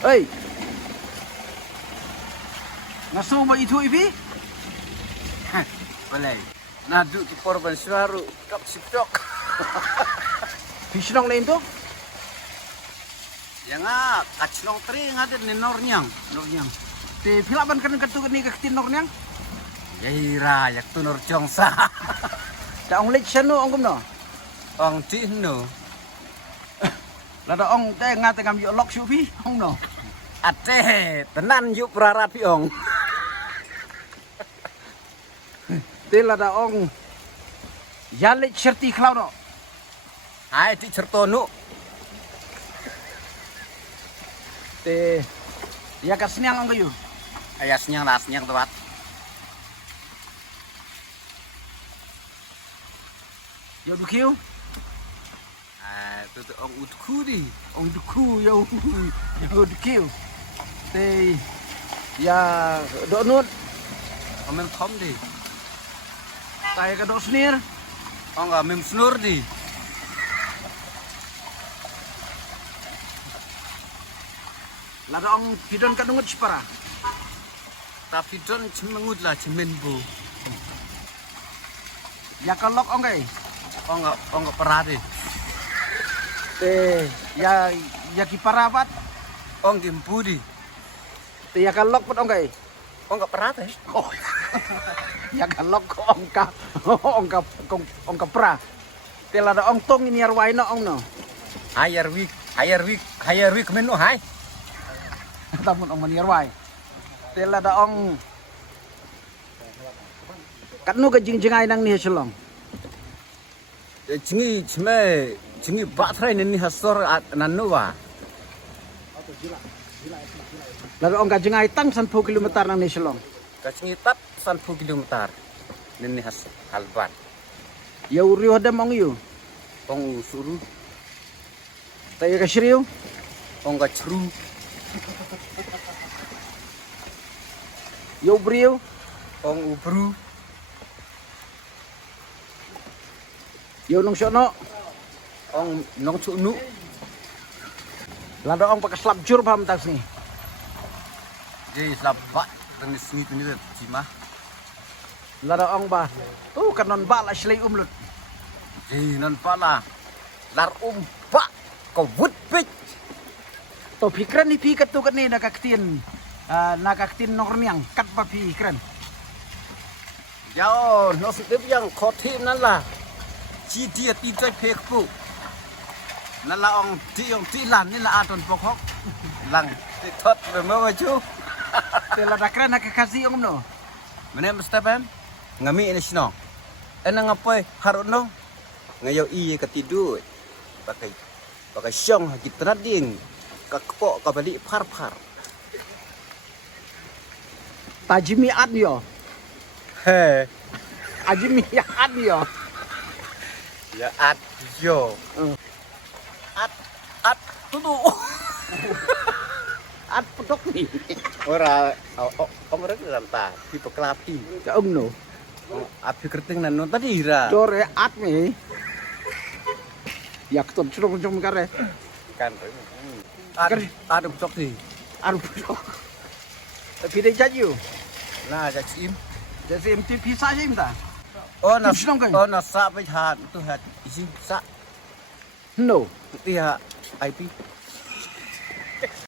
Ơi, ngasong ba itu ibi? Boleh. Nadu tu korban suaru kap siptok. Pisnong na ito? Yang kaclong tering ada ni nornyang. Te pilaban kan katukan ni kakitin nornyang? Yaira yak tu nor jongsa. Da ong lech siya no, ong kumno? Ong tino. Lada ong te nga te ngam yu lok siu pi, ong no? Ate tenan yuk perarat piong. Te lada ong ya lech serti klau no? Hai ti certono. Te ya kasniang ong kayu? Ayasnya lasnya tempat. Yo dukiu? Tu ong utku di. Ong duku yo dukiu. Te ya do nut Omen kom di. tay ka do snir. Ong mem snur di. Lada ong pidon ka dungut separa. Tapi don cemengut lah cemenbu. Ya kalok ong kay. Ong perat di. Te ya kiparabat. Ong gembu di. Te ya kalok pot ong kay. Ong perat eh. Oh. Ya kalok ko ong ka pra. Te lada ong tong ini arwai no ong no. Higher week menu hai. Tamun ong mani arwai. Te lada ong katnu ka jingjingai nang ni selong. Jingi batrai ni hasor nanuwa. Lada ong ka jingai tang 10 kilometer nang ni selong. Jingi tap 10 kilometer. Ni has halban. Ya uriu hadam ong yu. Ong suru, Te ya ka shriu. ong gacru, Ya ubriu. ong ubru, Ya nong sono. ong nong cunu. Lada ong pakai slapjur paham tas ni. Jadi selabak dan sini tu ni cima. Lada ong ba. Tu kanon ba la shlei umlut. Jadi non pala lar umpak ko wut pik. To pikran ni pi katu kan ni nakaktin. Nakaktin nornyang kat pa pikran. Jauh nasib yang khotim nan lah. Chi dia ti cai phek pu. Nan la ong ti lan ni la aton pokok. Lang ti thot be ma chu. Te lada kran nakakasi ong no. Mana Mustafa? Ngami ini sino. Enang apa harono? Ngayo iye ketidur. Pakai syong haki trading. Kakpok kabalik par. Tajimi ad yo. He, Ajimi ad yo. ya at yo. At tutu. Ad pedok ni. Ora orang dalam ta, di peklapi. Ka ong no. Api kerting nanu tadi ira. Dore ad ni. Ya keton curung kare. Kan. Aduk tok di. Aru pedok. Tapi dia jaju. Nah, jaksim. Jadi MT pisah je minta. Oh, Tim sinong kan? nasa pe han tu hat isi sa No. tu ya IP.